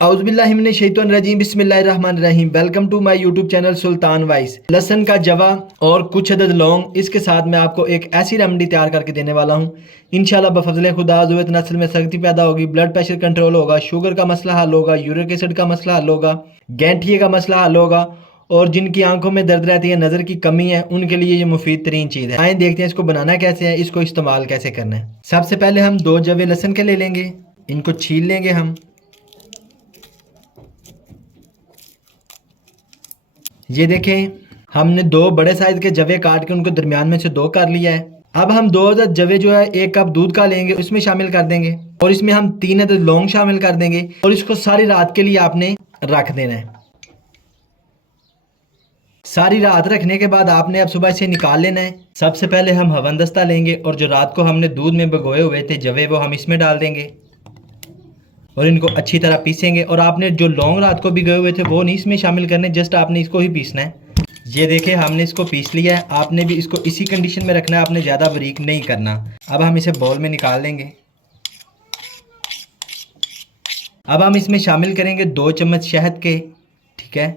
औज़ुबिल्लाहिमिनश्शैतानिर्रजीम बिस्मिल्लाहिर्रहमानिर्रहीम। Welcome to my YouTube channel Sultan vice. लहसुन का जवा और कुछ अदद लौंग, इसके साथ मैं आपको एक ऐसी रेमेडी तैयार करके देने वाला हूँ। इंशाल्लाह बफज़ल खुदा ज़ुवेत नस्ल में सख्ती पैदा होगी, ब्लड प्रेशर कंट्रोल होगा, शुगर का मसला हल होगा, यूरिक एसिड का मसला हल होगा, गैंठिए का मसला हल होगा, और जिनकी आंखों में दर्द रहती है, नज़र की कमी है, उनके लिए ये मुफीद तरीन चीज़ है। आइए देखते हैं इसको बनाना कैसे है, इसको इस्तेमाल कैसे करना है। सबसे पहले हम 2 जवे लहसुन के ले लेंगे, इनको छील लेंगे हम। ये देखें, हमने 2 बड़े साइज के जवे काट के उनको दरमियान में से 2 कर लिया है। अब हम 2 अदद जवे जो है 1 कप दूध का लेंगे, उसमें शामिल कर देंगे, और इसमें हम 3 अदद लौंग शामिल कर देंगे, और इसको सारी रात के लिए आपने रख देना है। सारी रात रखने के बाद आपने अब सुबह से निकाल लेना है। सबसे पहले हम हवनदस्ता लेंगे, और जो रात को हमने दूध में भिगोए हुए थे जवे, वो हम इसमें डाल देंगे और इनको अच्छी तरह पीसेंगे। और आपने जो लौंग रात को भिगोए हुए थे वो नहीं इसमें शामिल करने, जस्ट आपने इसको ही पीसना है। ये देखिए, हमने इसको पीस लिया है। आपने भी इसको इसी कंडीशन में रखना है, आपने ज़्यादा बारीक नहीं करना। अब हम इसे बाउल में निकाल लेंगे। अब हम इसमें शामिल करेंगे 2 चम्मच शहद के। ठीक है,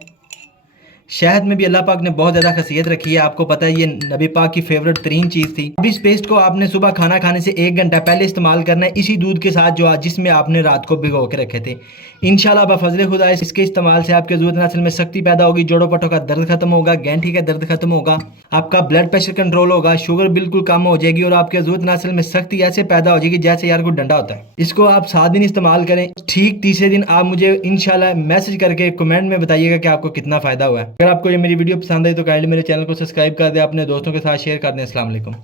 शहद में भी अल्लाह पाक ने बहुत ज़्यादा खसीयत रखी है, आपको पता है ये नबी पाक की फेवरेट तरीन चीज़ थी। अब इस पेस्ट को आपने सुबह खाना खाने से 1 घंटा पहले इस्तेमाल करना है, इसी दूध के साथ जो आज जिसमें आपने रात को भिगो के रखे थे। इंशाल्लाह बफज़ल खुदा इसके इस्तेमाल से आपके ज़ुवेत नस्ल में सख्ती पैदा होगी, जोड़ों पटों का दर्द खत्म होगा, गैंठी का दर्द खत्म होगा, आपका ब्लड प्रेशर कंट्रोल होगा, शुगर बिल्कुल कम हो जाएगी, और आपके ज़ुवेत नस्ल में सख्ती ऐसे पैदा हो जाएगी जैसे यार कोई डंडा होता है। इसको आप 7 दिन इस्तेमाल करें, ठीक तीसरे दिन आप मुझे इंशाल्लाह मैसेज करके कमेंट में बताइएगा कि आपको कितना फ़ायदा हुआ है। अगर आपको ये मेरी वीडियो पसंद आई तो काइंडली मेरे चैनल को सब्सक्राइब कर दें, अपने दोस्तों के साथ शेयर कर दें। अस्सलाम वालेकुम।